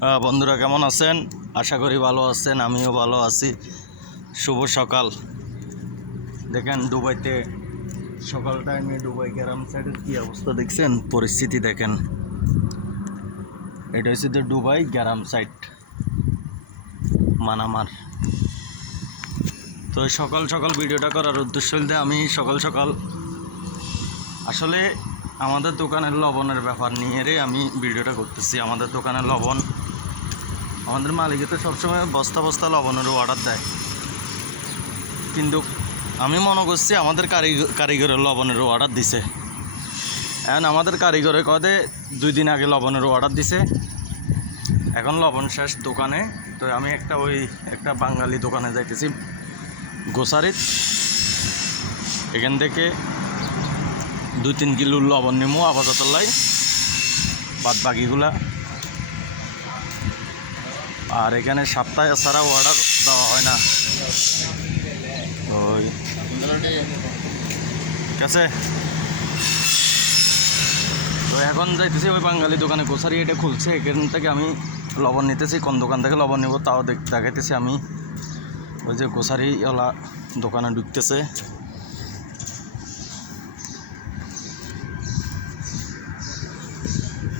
বন্ধুরা কেমন আছেন? আশা করি ভালো আছেন, আমিও ভালো আছি। শুভ সকাল। দেখেন দুবাইতে সকাল টাইমে দুবাই গ্রাম সাইডের কী অবস্থা দেখছেন, পরিস্থিতি দেখেন। এটা হচ্ছে যে দুবাই গ্রাম সাইড, মানামার। তো সকাল সকাল ভিডিওটা করার উদ্দেশ্য বলতে আমি সকাল সকাল আসলে আমাদের দোকানের লবণের ব্যাপার নিয়ে আমি ভিডিওটা করতেছি। আমাদের দোকানের লবণ, আমাদের মালিকে তো সবসময় বস্তা বস্তা লবণেরও অর্ডার দেয়, কিন্তু আমি মনে করছি আমাদের কারিগরের লবণেরও অর্ডার দিছে। এখন আমাদের কারিগরের কদে 2 দিন আগে লবণেরও অর্ডার দিছে, এখন লবণ শেষ দোকানে। তো আমি একটা বাঙালি দোকানে যাইতেছি, গোসারিত। এখান থেকে 2-3 কিলো লবণ নিমু আপাতত, বাদ বাকিগুলা। আর এখানে সপ্তাহে ছাড়া অর্ডার দেওয়া হয় না। ওই ঠিক আছে। তো এখন যাইতেছি ওই বাঙালি দোকানে, গোসারি এটা খুলছে, এখান থেকে আমি লবণ নিতেছি। কোন দোকান থেকে লবণ নেব তাও দেখাইতেছি আমি। ওই যে গোসারিওয়ালা দোকানে ঢুকতেছে।